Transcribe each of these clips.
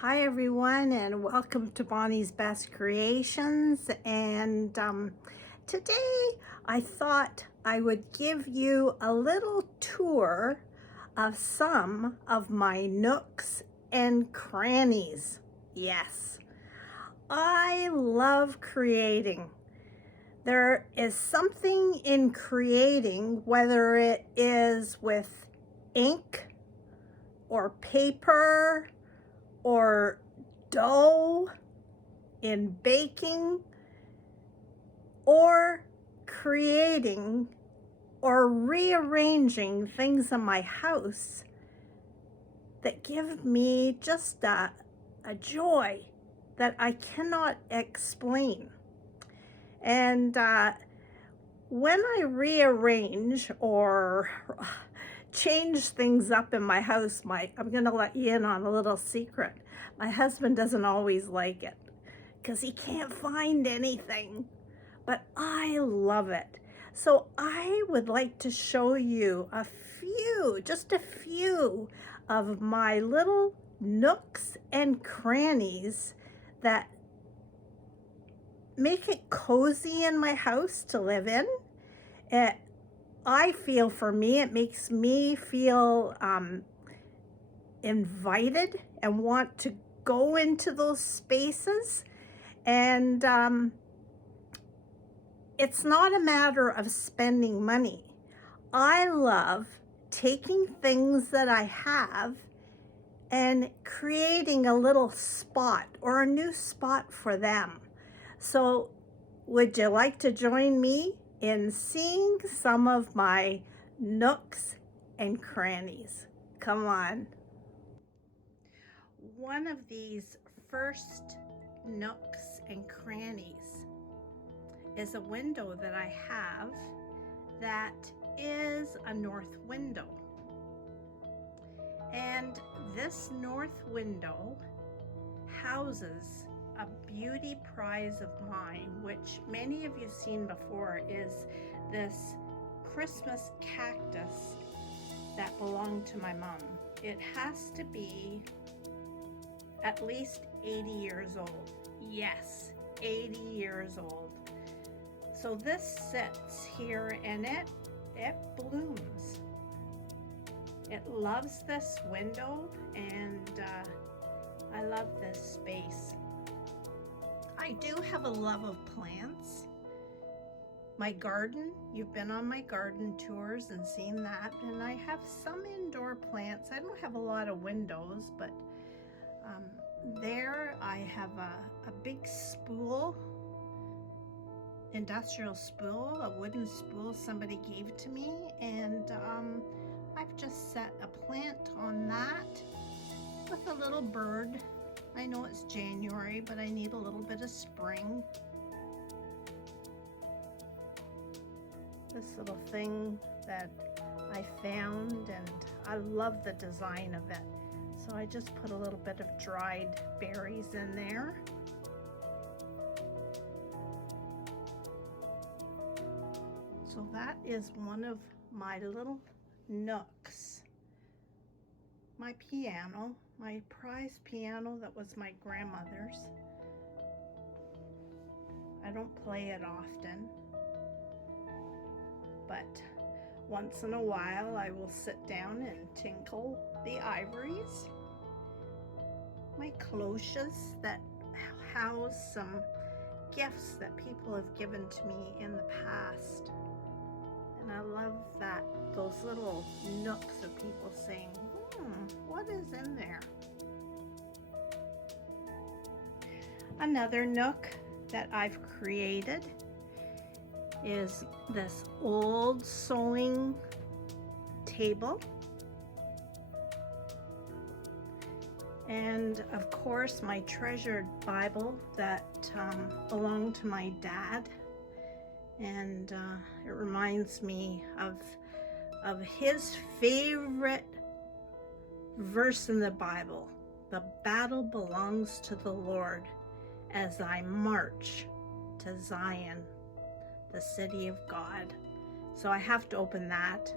Hi everyone, and welcome to Bonnie's Best Creations. And today I thought I would give you a little tour of some of my nooks and crannies. Yes, I love creating. There is something in creating, whether it is with ink or paper or dough, in baking, or creating or rearranging things in my house that give me just a joy that I cannot explain. And when I rearrange or change things up in my house, I'm gonna let you in on a little secret. My husband doesn't always like it because he can't find anything, but I love it. So I would like to show you just a few of my little nooks and crannies that make it cozy in my house to live in. I feel, for me, it makes me feel invited and want to go into those spaces. And it's not a matter of spending money. I love taking things that I have and creating a little spot or a new spot for them. So would you like to join me in seeing some of my nooks and crannies? Come on. One of these first nooks and crannies is a window that I have that is a north window. And this north window houses a beauty prize of mine, which many of you have seen before, is this Christmas cactus that belonged to my mom. It has to be at least 80 years old. Yes, 80 years old. So this sits here and it blooms. It loves this window, and I love this space. I do have a love of plants. My garden, you've been on my garden tours and seen that, and I have some indoor plants. I don't have a lot of windows, but there I have a big spool, industrial spool, a wooden spool somebody gave to me, and I've just set a plant on that with a little bird. I know it's January, but I need a little bit of spring. This little thing that I found, and I love the design of it. So I just put a little bit of dried berries in there. So that is one of my little nooks. My piano, my prized piano that was my grandmother's. I don't play it often, but once in a while I will sit down and tinkle the ivories. My cloches that house some gifts that people have given to me in the past. And I love that, those little nooks of people saying, what is in there? Another nook that I've created is this old sewing table. And of course, my treasured Bible that belonged to my dad. And it reminds me of his favorite verse in the Bible. The battle belongs to the Lord as I march to Zion, the city of God. So I have to open that.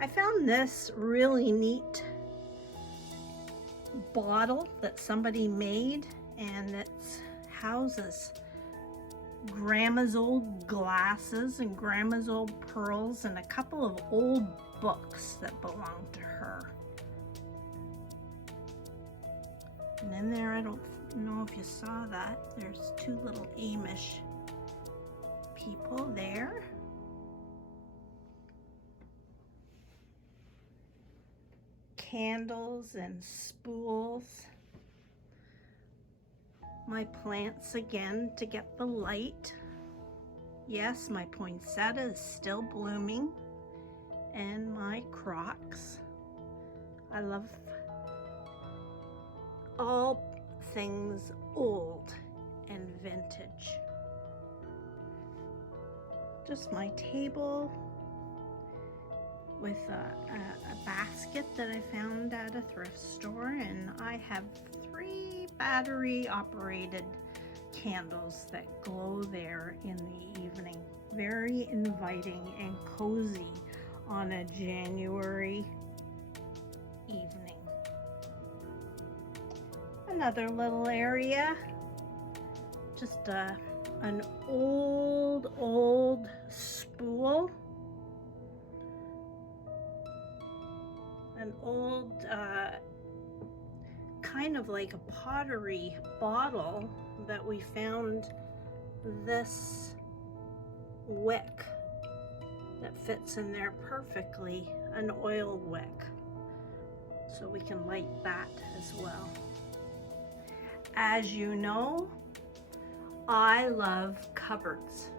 I found this really neat bottle that somebody made, and it houses Grandma's old glasses and Grandma's old pearls and a couple of old books that belong to her. And in there, I don't know if you saw that, there's two little Amish people there. Candles and spools. My plants again to get the light. Yes, my poinsettia is still blooming. And my crocks. I love all things old and vintage. Just my table with a basket that I found at a thrift store, and I have 3 battery operated candles that glow there in the evening. Very inviting and cozy on a January evening. Another little area, just an old spool, an old kind of like a pottery bottle that we found this wick that fits in there perfectly, an oil wick, so we can light that as well. As you know, I love cupboards,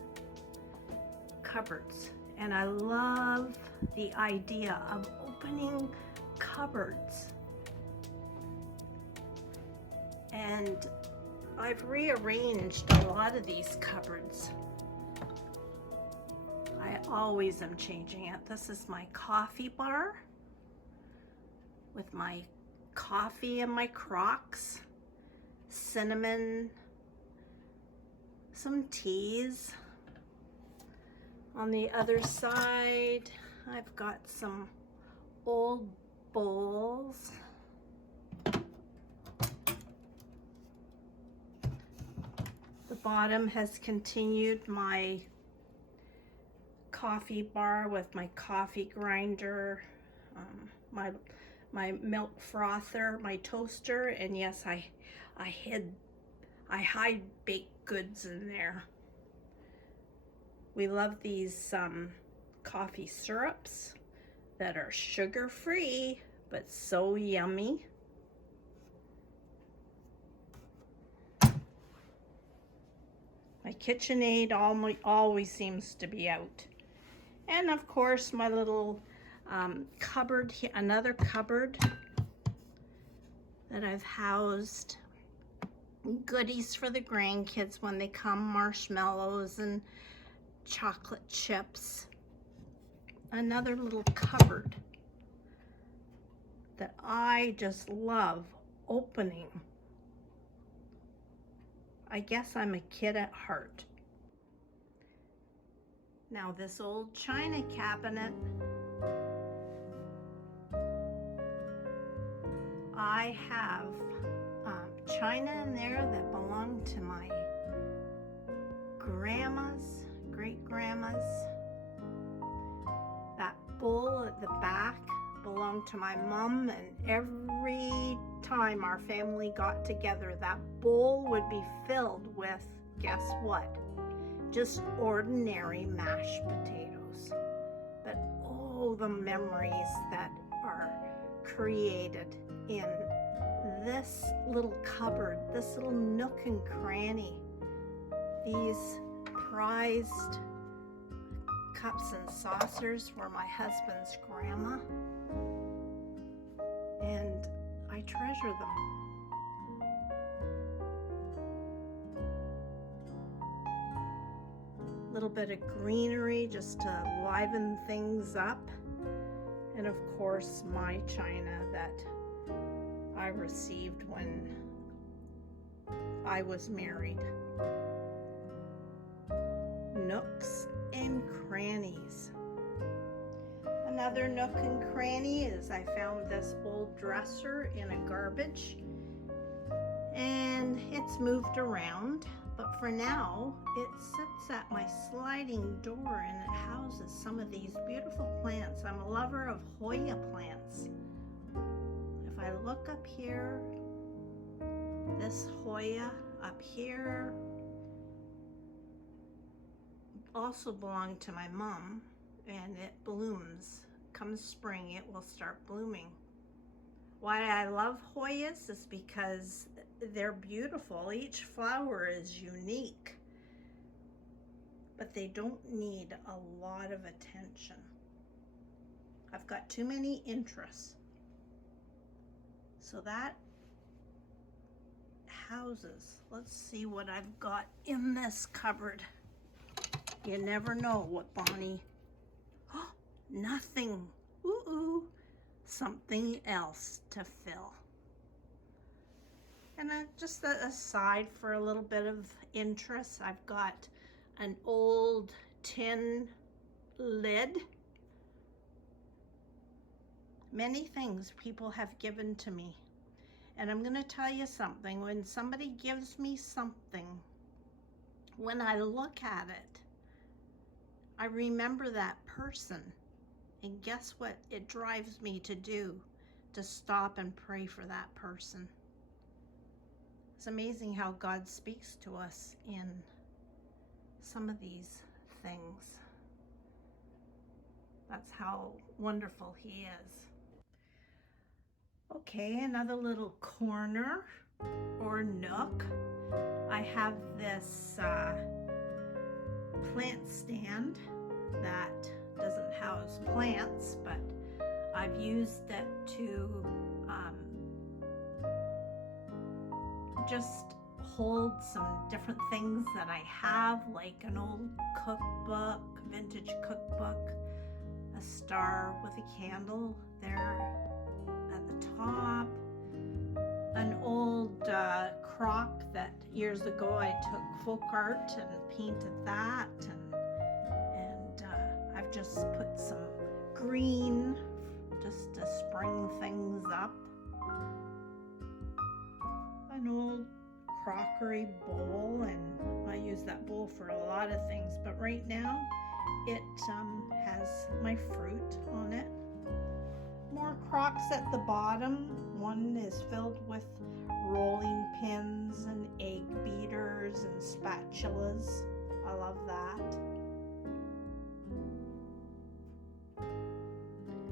and I love the idea of opening cupboards. And I've rearranged a lot of these cupboards. I always am changing it. This is my coffee bar with my coffee and my Crocs, cinnamon, some teas. On the other side, I've got some old bowls. The bottom has continued my coffee bar with my coffee grinder, my milk frother, my toaster, and yes, I hide baked goods in there. We love these coffee syrups that are sugar-free but so yummy. My KitchenAid always seems to be out. And of course my little cupboard, another cupboard that I've housed goodies for the grandkids when they come, marshmallows and chocolate chips. Another little cupboard that I just love opening. I guess I'm a kid at heart. Now this old china cabinet, I have china in there that belonged to my grandma's, great-grandma's. That bowl at the back belonged to my mom, and every time our family got together, that bowl would be filled with, guess what? Just ordinary mashed potatoes. But oh, the memories that are created in this little cupboard, this little nook and cranny. These prized cups and saucers were my husband's grandma, and I treasure them. Little bit of greenery just to liven things up, and of course my china that I received when I was married. Nooks and Crannies. Another nook and cranny is I found this old dresser in a garbage, and it's moved around, but for now it sits at my sliding door and it houses some of these beautiful plants. I'm a lover of Hoya plants. If I look up here, this Hoya up here also belonged to my mom, and it blooms. Come spring, it will start blooming. Why I love Hoyas is because they're beautiful. Each flower is unique, but they don't need a lot of attention. I've got too many interests. So that houses. Let's see what I've got in this cupboard. You never know what Bonnie... Oh, nothing. Ooh, something else to fill. And just aside for a little bit of interest, I've got an old tin lid. Many things people have given to me. And I'm going to tell you something. When somebody gives me something, when I look at it, I remember that person. And guess what it drives me to do? To stop and pray for that person. It's amazing how God speaks to us in some of these things. That's how wonderful He is. Okay, another little corner or nook. I have this plant stand that doesn't house plants, but I've used it to just hold some different things that I have, like an old cookbook, vintage cookbook, a star with a candle there at the top, an old crock that years ago I took folk art and painted that, and I've just put some green just to spring things up. An old crockery bowl, and I use that bowl for a lot of things, but right now it has my fruit on it. More crocks at the bottom. One is filled with rolling pins and egg beaters and spatulas. I love that.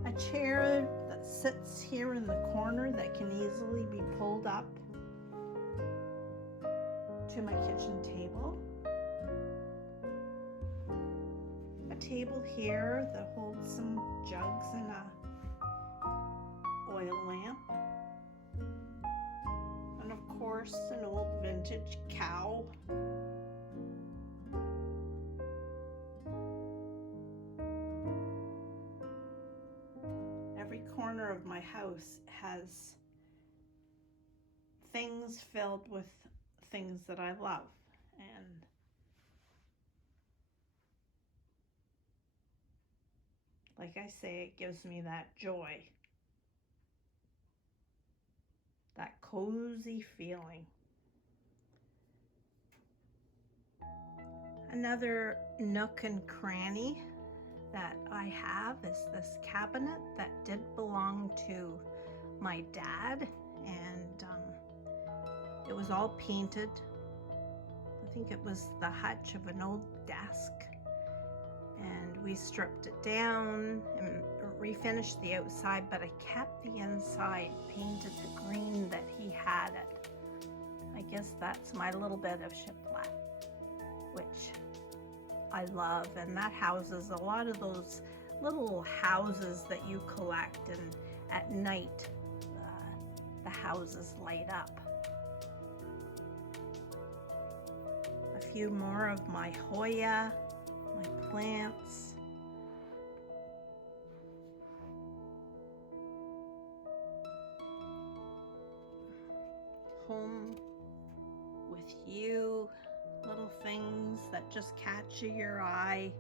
A chair that sits here in the corner that can easily be pulled up to my kitchen table. A table here that holds some jugs and a oil lamp. And of course, an old vintage cow. Every corner of my house has things filled with things that I love, and like I say, it gives me that joy, that cozy feeling. Another nook and cranny that I have is this cabinet that did belong to my dad, and it was all painted. I think it was the hutch of an old desk, and we stripped it down and refinished the outside, but I kept the inside, painted the green that he had it. I guess that's my little bit of shiplap, which I love, and that houses a lot of those little houses that you collect, and at night the houses light up. A few more of my Hoya, my plants. Home with you, little things that just catch your eye.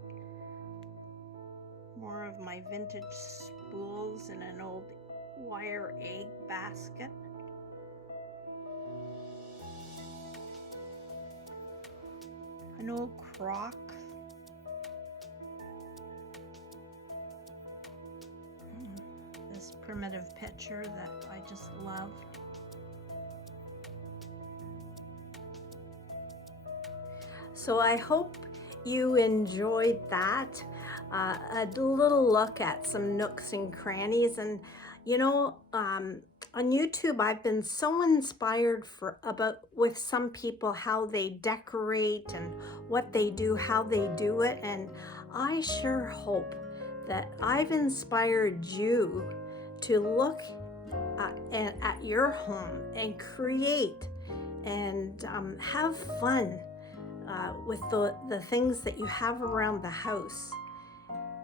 More of my vintage spools in an old wire egg basket. An old crock. This primitive picture that I just love. So I hope you enjoyed that. A little look at some nooks and crannies. And you know, on YouTube I've been so inspired with some people, how they decorate and what they do, how they do it, and I sure hope that I've inspired you to look at your home and create and have fun with the things that you have around the house,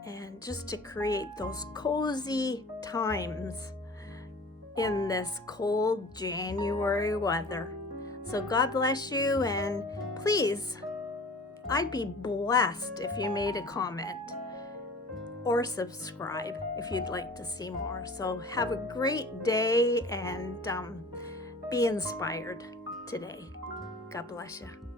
and just to create those cozy times in this cold January weather. So God bless you, and please, I'd be blessed if you made a comment or subscribe if you'd like to see more. So have a great day, and be inspired today. God bless you.